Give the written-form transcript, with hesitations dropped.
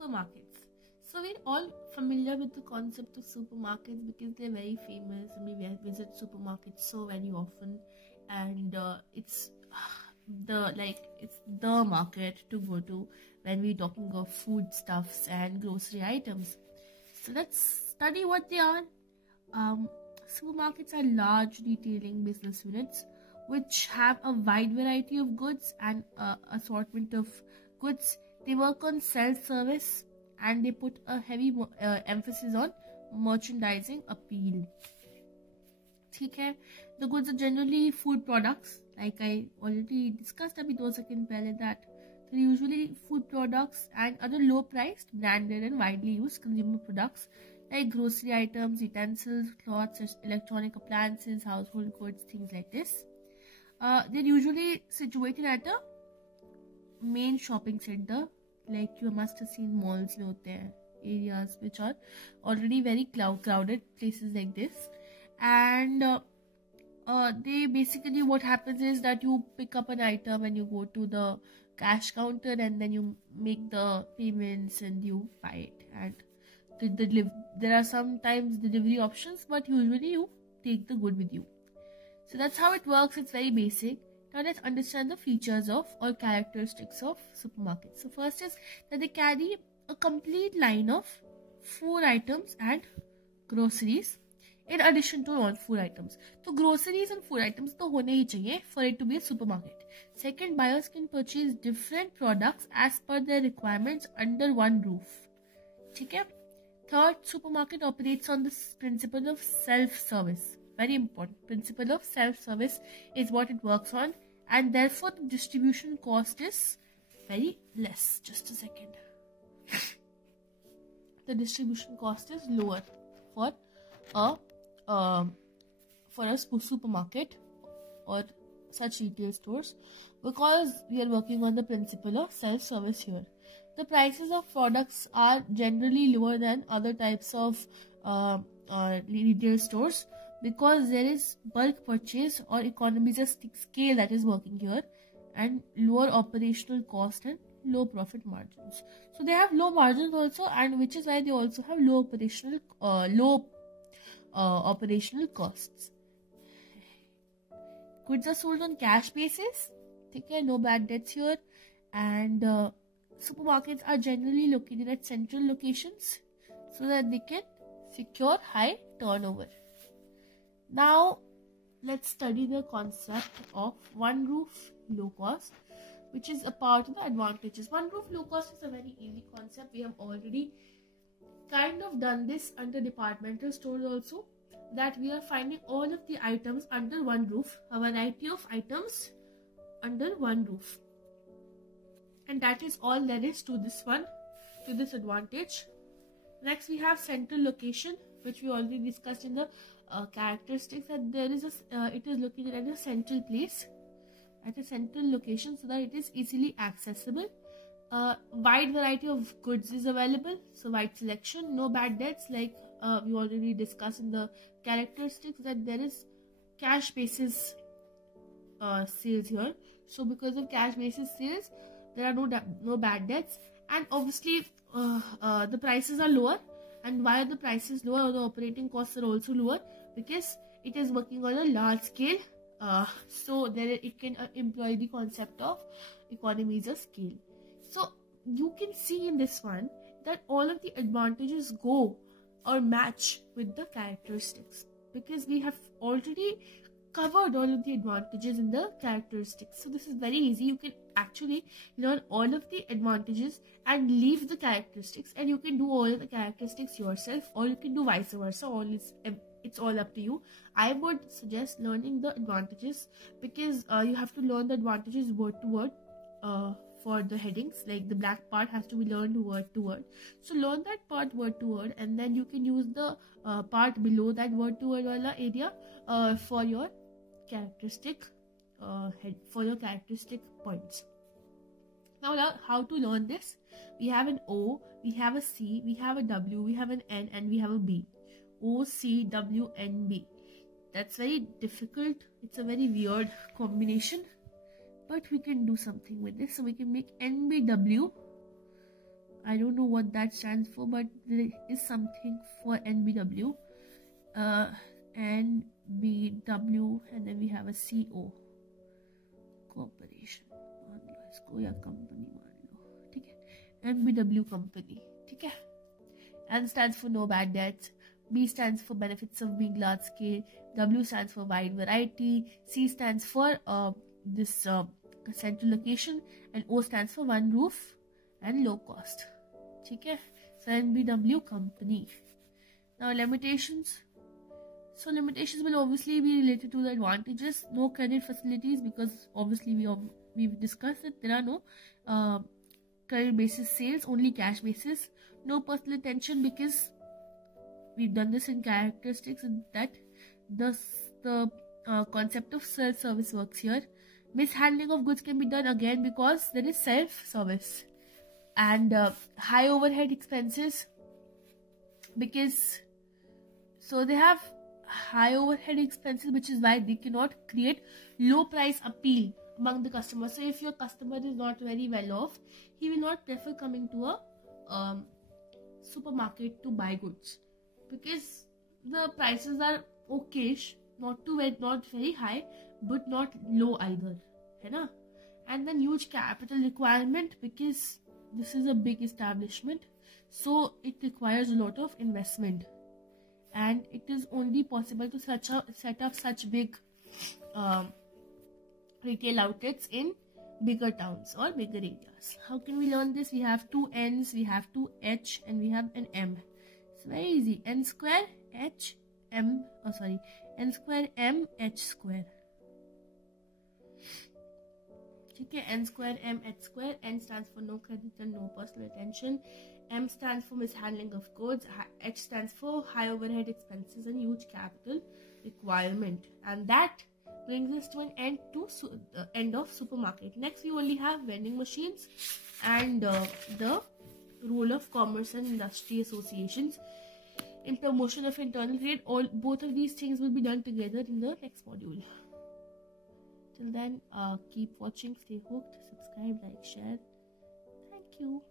supermarkets. So we're all familiar with the concept of supermarkets because they're very famous and we visit supermarkets so very often, and it's the market to go to when we're talking of foodstuffs and grocery items. So let's study what they are. Supermarkets are large retailing business units which have a wide variety of goods and assortment of goods. They work on self-service and they put a heavy emphasis on merchandising appeal. Okay, the goods are generally food products, like I already discussed abhi 2 seconds pehle, that they're usually food products and other low-priced, branded and widely used consumer products like grocery items, utensils, clothes, electronic appliances, household goods, things like this. They're usually situated at a main shopping center, like you must have seen malls mein hote hain, areas which are already very crowded, places like this. And they basically, what happens is that you pick up an item and you go to the cash counter and then you make the payments and you buy it. And there are sometimes delivery options, but usually you take the good with you. So that's how it works. It's very basic. Now let's understand the features of or characteristics of supermarkets. So first is that they carry a complete line of food items and groceries in addition to non-food items. So groceries and food items to hone hi chahiye for it to be a supermarket. Second, buyers can purchase different products as per their requirements under one roof. Okay? Third, supermarket operates on the principle of self-service. Very important. Principle of self-service is what it works on, and therefore the distribution cost is very less. Just a second. The distribution cost is lower for a supermarket or such retail stores because we are working on the principle of self-service here. The prices of products are generally lower than other types of retail stores because there is bulk purchase or economies of scale that is working here, and lower operational cost and low profit margins. So they have low margins also, and which is why they also have low operational costs. Goods are sold on cash basis. Okay, no bad debts here, and supermarkets are generally located at central locations so that they can secure high turnover. Now let's study the concept of one roof low cost, which is a part of the advantages. One roof low cost is a very easy concept. We have already kind of done this under departmental stores also, that we are finding all of the items under one roof, a variety of items under one roof, and that is all there is to this one, to this advantage. Next we have central location, which we already discussed in the characteristics, that there is it is located at a central place, at a central location, so that it is easily accessible. Wide variety of goods is available, so wide selection, no bad debts, like we already discussed in the characteristics, that there is cash basis sales here. So because of cash basis sales, there are no bad debts, and obviously the prices are lower. And why are the prices lower? The operating costs are also lower because it is working on a large scale. So there it can employ the concept of economies of scale. So you can see in this one that all of the advantages go or match with the characteristics, because we have already covered all of the advantages in the characteristics. So this is very easy. You can actually learn all of the advantages and leave the characteristics, and you can do all of the characteristics yourself, or you can do vice versa. It's all up to you. I would suggest learning the advantages because you have to learn the advantages word to word for the headings. Like the black part has to be learned word to word. So learn that part word to word, and then you can use the part below that word to word wala area for your characteristic points. Now how to learn this? We have an O, we have a C, we have a W, we have an N, and we have a B. O, C, W, N, B. That's very difficult. It's a very weird combination, but we can do something with this. So we can make NBW I don't know what that stands for, but there is something for NBW. NBW, and then we have a CO, corporation, इसको या company मान लो, ठीक है, NBW company, ठीक है. N stands for no bad debts, B stands for benefits of being large scale, W stands for wide variety, C stands for this central location, and O stands for one roof and low cost, ठीक है. So NBW company. Now limitations. So limitations will obviously be related to the advantages. No credit facilities, because obviously we've discussed it. There are no credit basis sales, only cash basis. No personal attention, because we've done this in characteristics, that the concept of self-service works here. Mishandling of goods can be done again because there is self-service. And high overhead expenses, because so they have high overhead expenses, which is why they cannot create low price appeal among the customers. So if your customer is not very well off, he will not prefer coming to a supermarket to buy goods, because the prices are okayish, not very high, but not low either, है ना? And then huge capital requirement, because this is a big establishment, so it requires a lot of investment, and it is only possible to set up such big retail outlets in bigger towns or bigger areas. How can we learn this? We have two N's, we have two H, and we have an M. It's very easy. N square H M, N square M H square. Okay, N square M H square. N stands for no credit and no personal attention. M stands for mishandling of goods. H stands for high overhead expenses and huge capital requirement. And that brings us to an end of supermarket. Next, we only have vending machines and the role of commerce and industry associations in promotion of internal trade. Both of these things will be done together in the next module. Till then, keep watching, stay hooked, subscribe, like, share. Thank you.